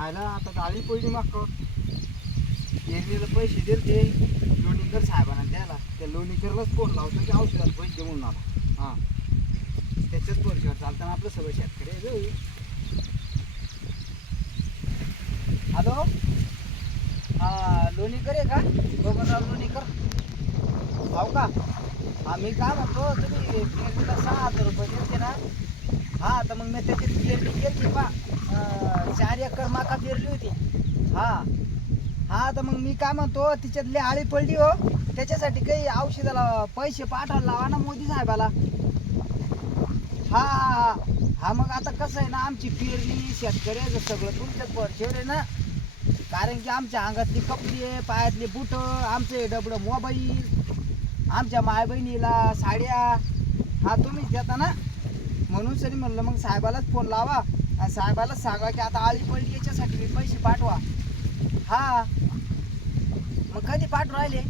पाहिलं आता गाडी पडली मागतो पेरणीला पैसे दिले ते लोणीकर साहेबांना द्यायला. त्या लोणीकरलाच फोन लावतो की औषधाला पैसे देऊन म्हणून हां. त्याच्याच वर्षावर चालताना आपलं सगळं शेतकरी जाऊ. हॅलो? हा लोणीकर आहे का? बबनराव लोणीकर. हो का? हा मी काय म्हणतो तुम्ही पेरणीला सहा हजार रुपये देते ना? हा तर मग मी त्याची पेरणी केली पा चार एकर माका पेरली होती. हा. हा तर मग मी काय म्हणतो तिच्यातली आळी पडली हो. त्याच्यासाठी काही औषधाला पैसे पाठवायला लावा ना मोदी साहेबाला. हा. हा हा मग आता कसं आहे ना आमची पेरणी शेतकऱ्याचं सगळं तुमच्याच वर्षावर आहे ना. कारण की आमच्या अंगातली कपडे पायातले बुट आमचे डबडं मोबाईल आमच्या माय बहिणीला साड्या. हा तुम्हीच देता ना. म्हणून सरी म्हणलं मग साहेबालाच फोन लावा. आणि साहेबालाच सांगा की आता आळी पडली याच्यासाठी मी पैसे पाठवा. हा. मग कधी पाठवू राहिले?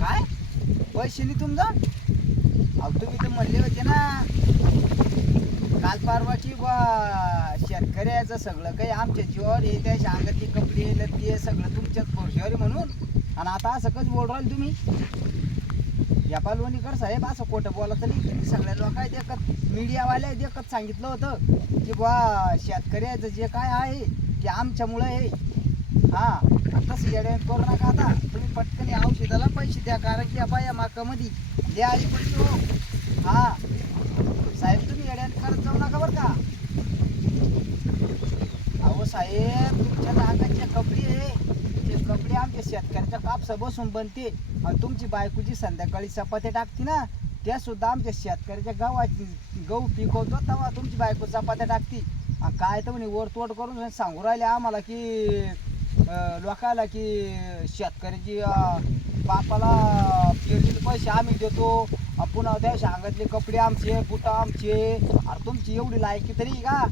काय? पैसे नाही तुमचा अहो तुम्ही तर म्हणले होते ना काल पारवाची बा शेतकऱ्याचं सगळं काही आमच्या जीवावर आहे त्याच्या अंगातली कपडे लत्ती सगळं तुमच्याच पोरशावर म्हणून. आणि आता असं कसं बोल राहिले तुम्ही? या पालवणीकर साहेब असं खोटं बोलत नाही. तुम्ही सगळ्या लोकांनी देखत मीडियावाल्या देखत सांगितलं होतं की बा शेतकऱ्याचं जे काय आहे ते आमच्यामुळं आहे. हा तसं येड्या करू नका आता. तुम्ही पटकन औषधाला पैसे द्या कारण की या बाया माकामध्ये द्या आली पैसे हो साहेब तुम्ही येड्याने करत जाऊ नका बरं का अहो साहेब तुमच्या नागाचे कपडे आहे ते कपडे आमच्या शेतकऱ्याच्या कापसा बसून बनते. आणि तुमची बायकोची संध्याकाळी चपात्या टाकते ना त्या सुद्धा आमच्या शेतकऱ्याच्या गावात गहू पिकवतो तेव्हा तुमची बायको चपात्या टाकते. आणि काय तर म्हणे वरतोड करून सांगू राहिले आम्हाला की लोकाला की शेतकऱ्याची बापाला पेरलेले पैसे आम्ही देतो. पुन्हा त्या अंगातले कपडे आमचे बुटं आमचे. अरे तुमची एवढी लायकी तरी का?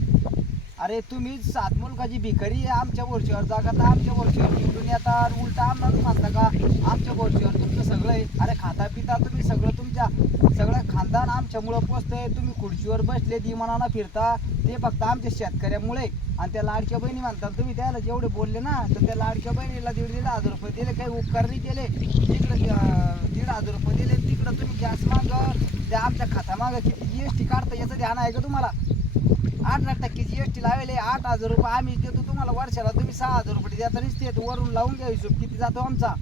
अरे तुम्ही सात मुलकाची भिकारी आहे आमच्या वर्षावर जागा तर आमच्या वर्षावर निवडून येतात. उलटा आम्हाला म्हणता का आमच्या वर्षावर तुमचं सगळं आहे. अरे खाता पिता तुम्ही सगळं तुमच्या सगळं खानदान आमच्यामुळं पोचतंय. तुम्ही खुर्चीवर बसले दिमानानं फिरता. ते फक्त आमच्या शेतकऱ्यामुळे. आणि त्या लाडक्या बहिणी म्हणतात तुम्ही त्याला जेवढे बोलले ना तर त्या लाडक्या बहिणीला दीड दीड हजार रुपये दिले काही उपकार नाही केले. तिकडं दीड हजार रुपये दिले. तिकडं तुम्ही गॅस माग त्या आमच्या खात्यामागं किती जी एस टी काढता याचं ध्यान आहे का तुम्हाला? आठ लाख टक्के जी एस टी लावेले आठ हजार रुपये आम्ही देतो तुम्हाला वर्षाला तुम्ही सहा हजार रुपये देता ते वरून लावून घ्या हिशोब किती जातो आमचा.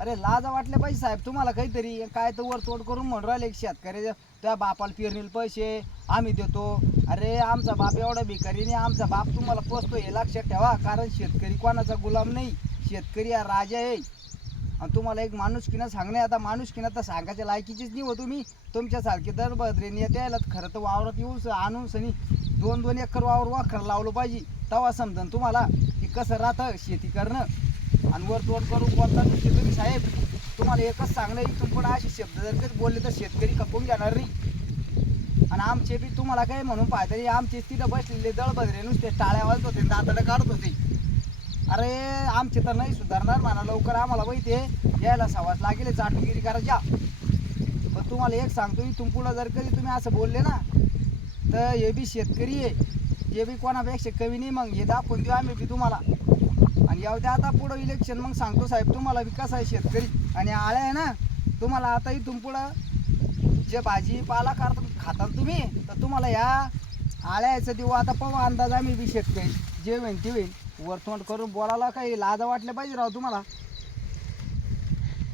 अरे लाजा वाटले पाहिजे साहेब तुम्हाला काहीतरी काय तर वरतोड करून म्हणून राहिले एक शेतकऱ्याच्या त्या बापाला पेरणील पैसे आम्ही देतो. अरे आमचा बाप एवढा भिकारी नाही आमचा बाप तुम्हाला पोचतो हे लक्षात ठेवा कारण शेतकरी कोणाचा गुलाम नाही शेतकरी हा राजा आहे. आणि तुम्हाला एक माणूस किना सांगणे आता माणूस किना तर सांगायच्या लायकीचीच नाही हो तुम्ही. तुमच्यासारखे दर बदरेने यायला खरं तर वावरात येऊ आणून सनी दोन दोन एकर वावर वाखर लावलं पाहिजे. तेव्हा समजन तुम्हाला की कसं राहतं शेती करणं. आणि वर तोड करून बोलता तुम्ही साहेब तुम्हाला एकच सांगणं तुम्ही पण असे शब्द जर कधी बोलले तर शेतकरी खपून घेणार नाही. आणि आमचे बी तुम्हाला काय म्हणून पाहता आमचे तिथं बसलेले दळबदरे नुसते टाळ्या वाजत होते दातडं काढत होते. अरे आमचे तर नाही सुधारणार म्हणा लवकर आम्हाला माहिती आहे. यायला सवास लागेल चाटुगिरी करायच्या पण तुम्हाला एक सांगतो इथून पुढं जर कधी तुम्ही असं बोलले ना तर हे बी शेतकरी आहे. हे बी कोणापेक्षा कमी नाही मग हे दाखवून देऊ आम्ही बी तुम्हाला. आणि येऊ द्या आता पुढं इलेक्शन मग सांगतो साहेब तुम्हाला बी आहे शेतकरी. आणि आळ्या आहे ना तुम्हाला आता इथून पुढं जे भाजीपाला करता खाताल तुम्ही तर तुम्हाला या आळ्याचं देऊ. आता पाहू अंदाज आम्ही बी शेतकरी. जे होईल ते होईल. वरतोंड करून बोलायला काही लाजा वाटल्या पाहिजे राव तुम्हाला?